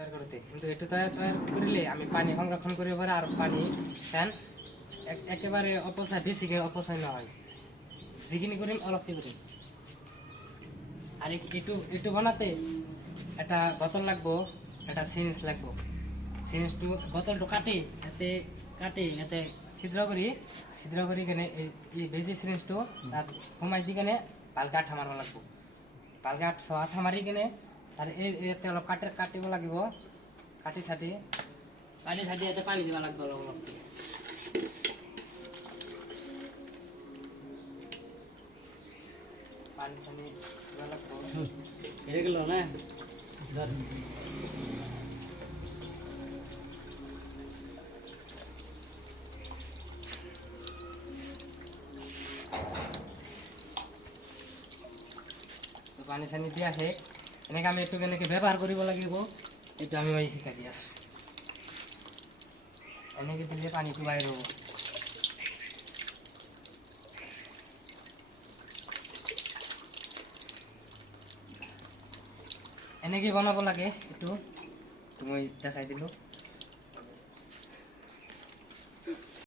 তৈয়াৰ কৰোঁতে কিন্তু এইটো তৈয়াৰ কৰিলে আমি পানী সংৰক্ষণ কৰিব পাৰে আৰু পানী ফেন একেবাৰে অপচয় বেছিকৈ অপচয় নহয় যিখিনি কৰিম অলপকৈ কৰিম আৰু এইটো বনাতে এটা বটল লাগব এটা চিৰিঞ্জ লাগব চিৰিঞ্জটো বটলটো কাটি ইয়াতে ছিদ্ৰ কৰি কেনে এই বেজি চিৰিঞ্জটো তাত সোমাই দি কেনে ভালকৈ আঠা মাৰিব লাগিব ভালকৈ আঠা মাৰি কেনে আৰু ইয়াতে অলপ কাটিব লাগিব কাটি চাটি ইয়াতে পানী দিব লাগিব অলপ পানী চানি দিব লাগিব হেৰি গেল না পানী চানি দিয়া শেষ এনেকৈ আমি এইটো কেনেকৈ ব্যৱহাৰ কৰিব লাগিব এইটো আমি শিকাই দি আছোঁ এনেকৈ দিলে পানীটো বাহিৰ হ'ব এনেকৈ বনাব লাগে এইটো মই দেখাই দিলোঁ